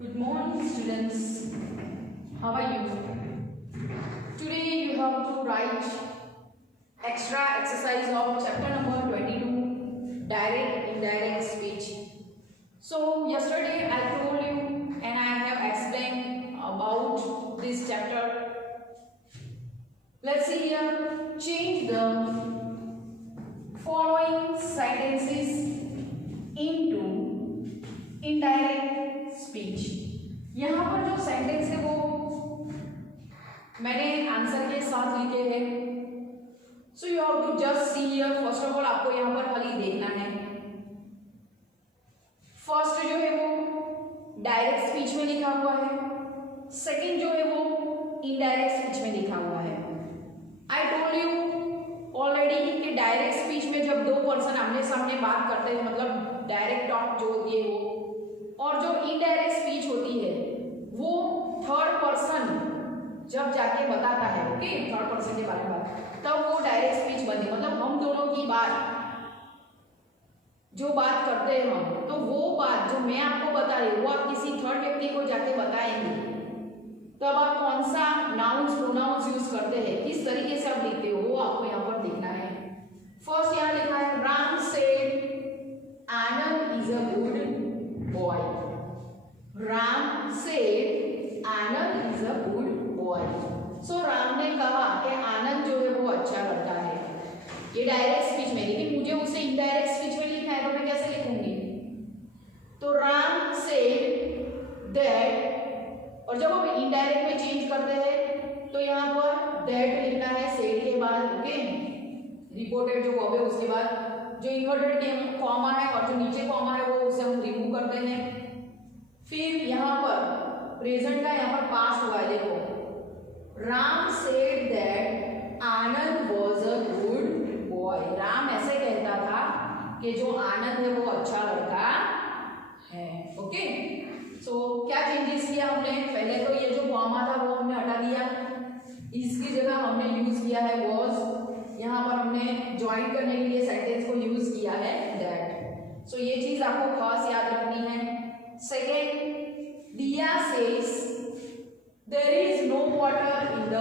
Good morning, students. How are you? Today you have to write extra exercise of chapter number 22, direct indirect speech. So yesterday I told you and I have explained about this chapter. Let's see here. Change the following sentences into indirect speech. यहाँ पर जो sentence है वो मैंने answer के साथ लिखे हैं। So you have to just see here. First of all आपको यहाँ पर खाली देखना है। फर्स्ट जो है वो डायरेक्ट स्पीच में लिखा हुआ है, सेकंड जो है वो इनडायरेक्ट स्पीच में लिखा हुआ है। आई टोल्ड यू ऑलरेडी कि डायरेक्ट स्पीच में जब दो पर्सन आमने सामने बात करते हैं, मतलब डायरेक्ट टॉक जो होती है वो, और जो इनडायरेक्ट स्पीच होती है वो थर्ड पर्सन जब जाके बताता है, ओके, थर्ड पर्सन के बारे में, तब वो डायरेक्ट स्पीच बनती है। मतलब हम दोनों की बात जो बात करते हैं हम, तो वो बात जो मैं आपको बता रही हूँ वो आप किसी थर्ड व्यक्ति को जाके बताएंगे, तब आप कौन सा नाउन्स प्रोनाउंस यूज करते हैं, किस तरीके से आप लिखते हो, वो आपको यहाँ पर देखना है। फर्स्ट यहाँ लिखा है Ram said Anand is a good boy. Ram said Anand is a good boy. So Ram ने कहा कि आनंद जो है वो अच्छा लड़का है। ये डायरेक्ट स्पीच में, लेकिन मुझे उसे इनडायरेक्ट स्पीच में लिखना है, तो मैं कैसे लिखूंगी? तो राम said that, और जब हम इनडायरेक्ट में चेंज करते हैं तो यहाँ पर that लिखना है said के बाद, ओके, रिपोर्टेड जो वर्ब है उसके बाद जो इन्वर्टेड कॉमा है और जो नीचे कॉमा है वो उसे हम रिमूव करते हैं। फिर यहाँ पर प्रेजेंट का यहाँ पर पास्ट हुआ है, देखो, Ram said that Anand was a good boy. Ram ऐसे कहता था कि जो आनंद है वो अच्छा लड़का है, ओके। सो क्या चेंजेस किया हमने? पहले तो ये जो कॉमा था वो हमने हटा दिया, इसकी जगह हमने यूज किया है वाज। यहाँ पर हमने ज्वाइन करने के लिए सेंटेंस को यूज किया है दैट। सो ये चीज आपको खास याद रखनी है। Second, Diya says there is no water in the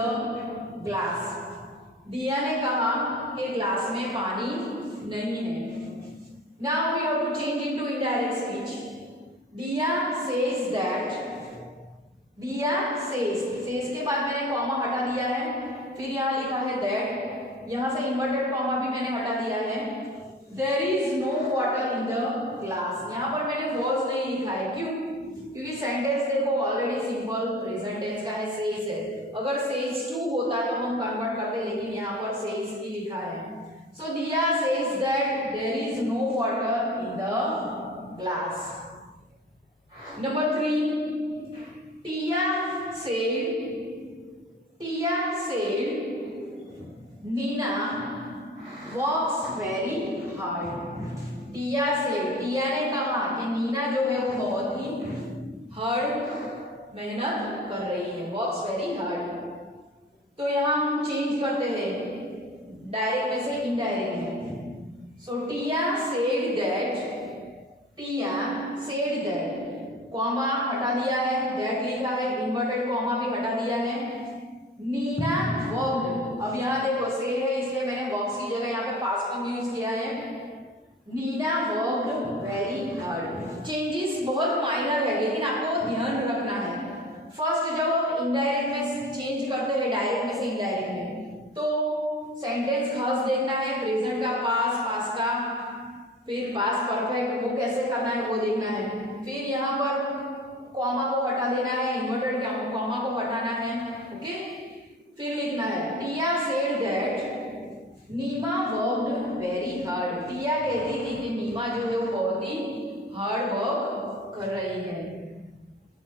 glass. Diya ने कहा कि ग्लास में पानी नहीं है। Now we have to change into indirect speech. Diya says that, Diya says के बाद मैंने कॉमा हटा दिया है, फिर यहाँ लिखा है दैट, यहां से इन्वर्टेड कॉमा भी मैंने हटा दिया है। There is no water in the glass, यहां पर मैंने वाज नहीं लिखा है, क्यों? क्योंकि सेंटेंस देखो ऑलरेडी सिंपल प्रेजेंट टेंस का है, सेज है। अगर सेज टू होता तो हम कन्वर्ट करते, लेकिन यहाँ पर सेज ही लिखा है। So Diya says that there is no water in the glass. Number 3, Tia said Nina works very hard. Tia ने कहा कि नीना जो है वो बहुत ही हार्ड मेहनत कर रही है, वर्क्स वेरी हार्ड। तो यहाँ हम चेंज करते हैं डायरेक्ट में से इनडायरेक्ट में। सो टिया सेड दैट, कॉमा हटा दिया है, दैट लिखा है, इन्वर्टेड कॉमा भी हटा दिया है। नीना वर्क्ड, अब यहाँ देखो से है इसलिए मैंने वर्क्स की जगह यहाँ पे पास्ट फॉर्म यूज किया है। Nina worked very hard. Changes बहुत माइनर है, लेकिन आपको ध्यान रखना है। फर्स्ट जब इनडायरेक्ट में चेंज करते हैं डायरेक्ट में से इनडायरेक्ट में, तो सेंटेंस खास देखना है, प्रेजेंट का पास्ट का, फिर पास्ट परफेक्ट, वो कैसे करना है वो देखना है। फिर यहाँ पर कॉमा को हटा देना है, इन्वर्टेड कॉमा को हटाना है, ओके। फिर लिखना है Tia said that Nima worked very hard. Tia कहती थी कि नीमा जो है वो बहुत ही हार्ड वर्क कर रही है।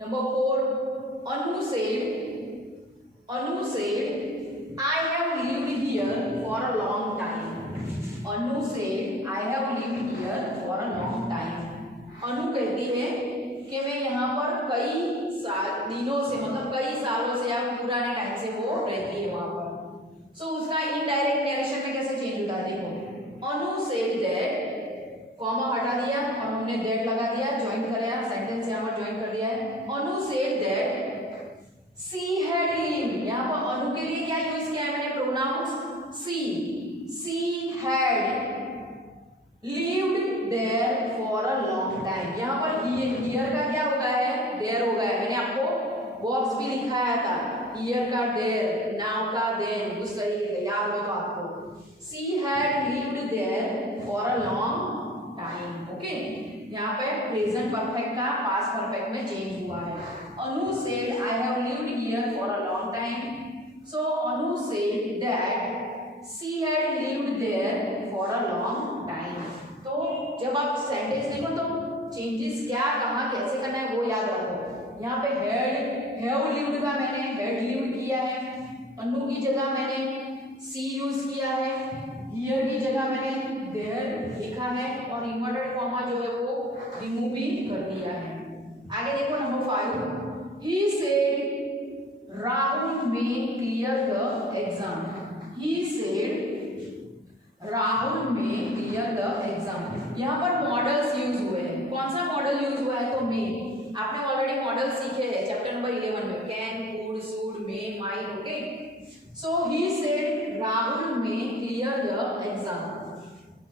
Number 4, Anu said I have lived here for a long time. Anu said I have lived here for a long time. Anu कहती है कि मैं यहाँ पर कई दिनों से, मतलब कई सालों से या पुराने टाइम से वो रहती है वहां पर। सो उसका इनडायरेक्ट डायरेक्शन में कैसे चेंज होता है, देखो, अनु सेड दैट, कॉमा हटा दिया और हमने दैट लगा दिया, ज्वाइन कर लिया, सेंटेंस यहाँ पर ज्वाइन कर दिया है। Anu she had lived there for a long time. यहाँ पर हियर का क्या हो गया है, देयर हो गया है। मैंने आपको बॉक्स भी लिखाया था, हियर का देयर, नाउ का देन, उस तरीके का याद होगा आपको। She had lived there for a long time. Okay, यहाँ पे प्रेजेंट परफेक्ट का पास्ट परफेक्ट में चेंज हुआ है। Anu said I have lived here for a long time. So Anu said that she had lived there for a long time. तो जब आप sentence लिखो तो चेंजेस क्या, कहाँ, कैसे करना है वो याद रखो। यहाँ पे हैव लिव्ड का मैंने हैड लिव्ड किया है, अनु की जगह मैंने सी यूज किया है, हियर की जगह मैंने देयर लिखा है और इन्वर्टेड कॉमा जो है वो रिमूव भी कर दिया है। आगे देखो नंबर 5, ही सेड राहुल में clear the exam. He said Rahul में क्लियर द एग्जाम। यहाँ पर मॉडल्स यूज हुए हैं। कौन सा मॉडल यूज हुआ है, तो मे। आपने ऑलरेडी मॉडल सीखे हैं चैप्टर नंबर 11 में, can, could, should, may, might. Okay, so he said Rahul में क्लियर द एग्जाम।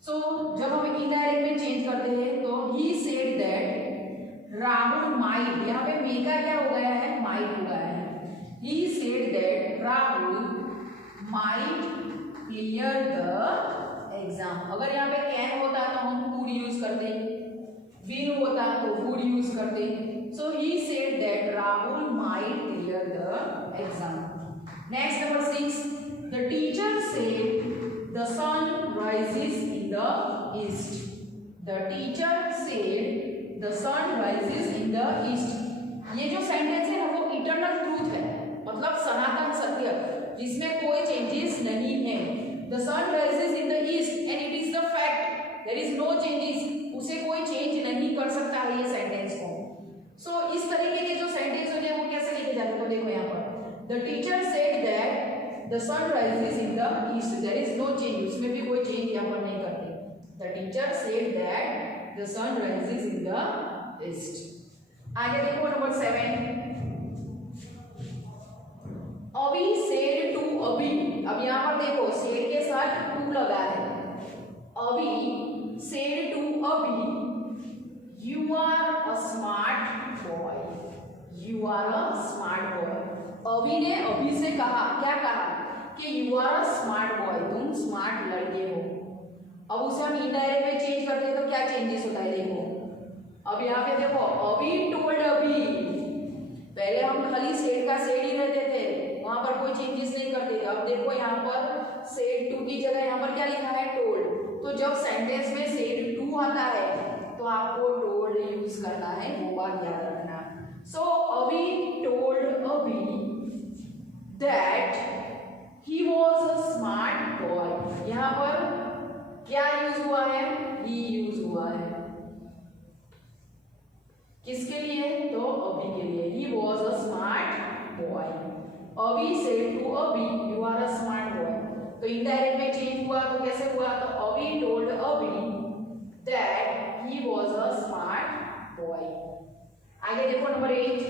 सो जब हम इनडायरेक्ट में चेंज करते हैं तो ही सेड दैट राहुल माइट, यहाँ पे मे का क्या हो गया है, माइट हो गया है। ही said that Rahul might clear the exam. अगर यहाँ पे कैन होता तो हम कुड यूज करते, विल होता तो वुड यूज करते। So he said that Rahul might clear the exam. Next number 6, the teacher said the sun rises in the east. The teacher said the sun rises in the east. ये जो sentence है ना वो eternal truth है, मतलब सनातन सत्य जिसमें कोई चेंजेस नहीं है। The sun rises in the east and it is the fact. There is no changes. उसे कोई चेंज नहीं कर सकता है ये सेंटेंस को। सो इस तरीके के जो सेंटेंस होते हैं वो कैसे लिखे जाते हैं, तो देखो यहाँ पर the teacher said that the sun rises in the east, there is no change, उसमें भी कोई चेंज यहाँ पर नहीं करते। The teacher said that the sun rises in the east. आगे देखो नंबर 7, अभी सेड टू अभी। अब यहाँ पर देखो सेड के साथ टू लगा है। Abhi said to Abhi you are a smart boy, you are a smart boy. Abhi ने अभी से कहा, क्या कहा कि you are a smart boy, तुम स्मार्ट लड़के हो। अब उसे हम इनडायरेक्ट में चेंज करते हैं तो क्या चेंजेस होता है, देखो अब यहाँ पे देखो अभी टोल्ड अभी, पहले हम खाली सेड का सेड ही रहते थे, वहां पर कोई चेंजेस नहीं करते थे। अब देखो यहाँ पर सेड टू की जगह यहाँ पर क्या लिखा है, टोल्ड। तो जब सेंटेंस में सेड टू आता है तो आपको टोल्ड यूज करना है, वो बात याद रखना। सो अभी told Abhi that he was a smart boy. यहाँ पर क्या यूज हुआ है, ही यूज हुआ है, किसके लिए, तो अभी के लिए। He was a smart boy. Abhi said to Abhi you are a smart boy, तो इनडायरेक्ट में चेंज हुआ तो कैसे हुआ, तो Abhi told Abhi that he was a smart boy. आगे देखो number 8,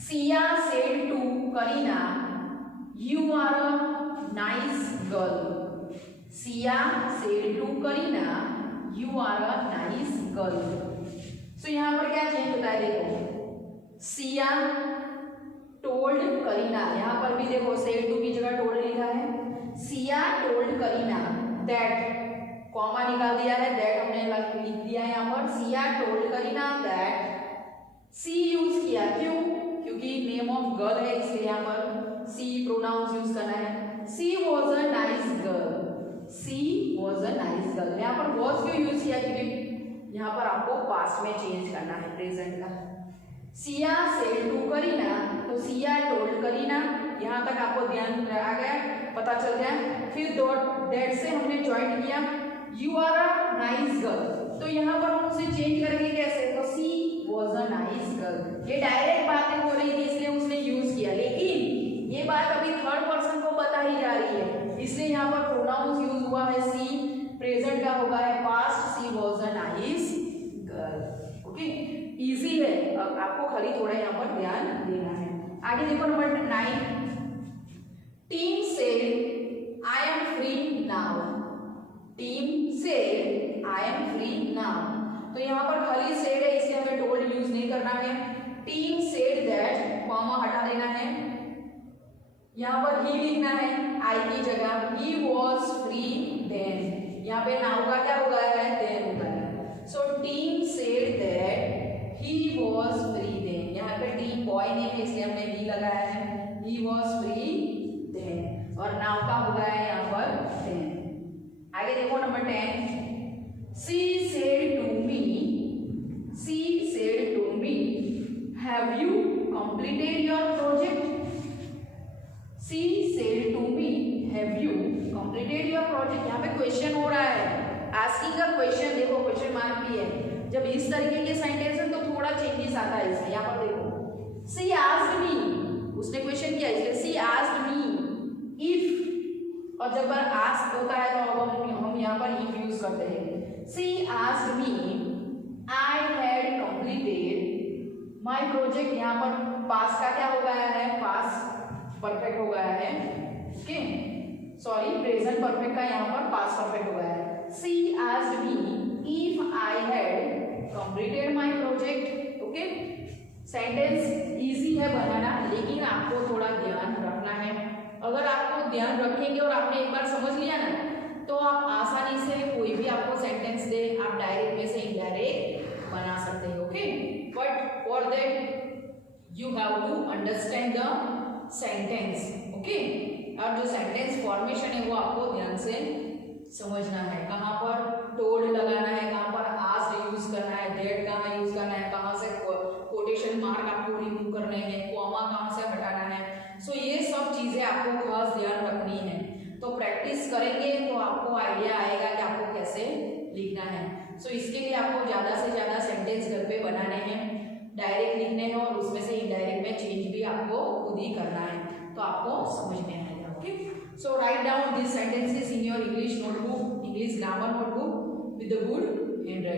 Siya said to Kareena you are a nice girl. Siya said to Kareena you are a nice girl. So यहाँ पर क्या चेंज होता है, देखो सिया टोल्ड करीना, यहाँ पर भी देखो सेड टू की जगह टोल्ड लिखा है। Siya told Kareena that, comma निकाल दिया है, दैट हमने लिख दिया है यहाँ पर। Siya told Kareena that, she use किया, क्यों, क्योंकि नेम ऑफ गर्ल है इसलिए यहाँ पर सी प्रोनाउंस यूज करना है। She was a nice girl, she was a nice girl. यहाँ पर वॉज क्यों यूज किया, क्योंकि यहाँ पर आपको पास्ट में चेंज करना है प्रेजेंट का। सिया सेड टू करीना, तो सिया टोल्ड करीना, यहाँ तक आपको ध्यान आ गया, पता चल गया। फिर दैट से हमने ज्वाइन किया you are a nice girl, तो यहाँ पर हम उसे चेंज करेंगे कैसे, तो she was a nice girl. ये डायरेक्ट बातें हो रही थी इसलिए उसने यूज किया, लेकिन ये बात अभी थर्ड पर्सन को पता ही जा रही है, इसलिए यहाँ पर प्रोनाउंस यूज हुआ है सी, प्रेजेंट का होगा है past, she was a nice girl. Okay, easy है, अब आपको खाली थोड़ा यहाँ पर ध्यान देना है। आगे देखो नंबर 9, टीम सेड यहाँ पर खाली सेड है इसलिए हमें टोल्ड यूज नहीं करना है। टीम सेड दैट, कॉमा हटा देना है, यहाँ पर ही लिखना है आई की जगह। ही वॉज फ्री देन, यहाँ पे नाउ का क्या हो गया है, देन हो गया है। So Tim said that he was free then, यहाँ पे टीम बॉय नेम है इसलिए हमने ही लगाया है, ही वॉज फ्री देन, और नाउ का हो गया है यहाँ पर देन। आगे देखो नंबर 10, she said to me, she said to me have you completed your project. She said to me, have you completed your project? यहाँ पे क्वेश्चन हो रहा है, आस्किंग का क्वेश्चन, देखो क्वेश्चन मार्क भी है। जब इस तरीके के सेंटेंस है तो थोड़ा चेंजेस आता है इसमें। यहाँ पर देखो she asked me, उसने क्वेश्चन किया इसलिए she asked me if, और जब ask होता है तो अब हम यहाँ पर if यूज करते हैं। she asked me I had completed my project, यहाँ पर पास का क्या हो गया है, पास परफेक्ट हो गया है, ओके सॉरी प्रेजेंट परफेक्ट का यहाँ पर पास्ट परफेक्ट हो गया है। She asked me if I had completed my project. Okay sentence easy है बनाना, लेकिन आपको थोड़ा ध्यान रखना है। अगर आपको ध्यान रखेंगे और आपने एक बार समझ लिया ना, तो आप आसानी से कोई भी आपको सेंटेंस दे आप डायरेक्ट में से इनडायरेक्ट बना सकते हैं। Okay but for that you have to understand the sentence. Okay और जो सेंटेंस फॉर्मेशन है वो आपको ध्यान से समझना है। कहाँ पर टोल्ड लगाना है, कहाँ पर आस्क्ड यूज करना है, दैट कहाँ यूज करना है, कहाँ से कोटेशन मार्क आपको रिमूव करने हैं, कॉमा कहाँ से हटाना है। सो ये सब चीजें आपको खास ध्यान रखनी है। तो प्रैक्टिस करेंगे तो आपको आइडिया आएगा कि आपको कैसे लिखना है। सो इसके लिए आपको ज्यादा से ज्यादा सेंटेंस घर पे बनाने हैं, डायरेक्ट लिखने हैं, और उसमें से इनडायरेक्ट में चेंज भी आपको खुद ही करना है, तो आपको समझ में आएगा। Okay so write down this sentences in your English notebook, English grammar notebook with the good handwriting.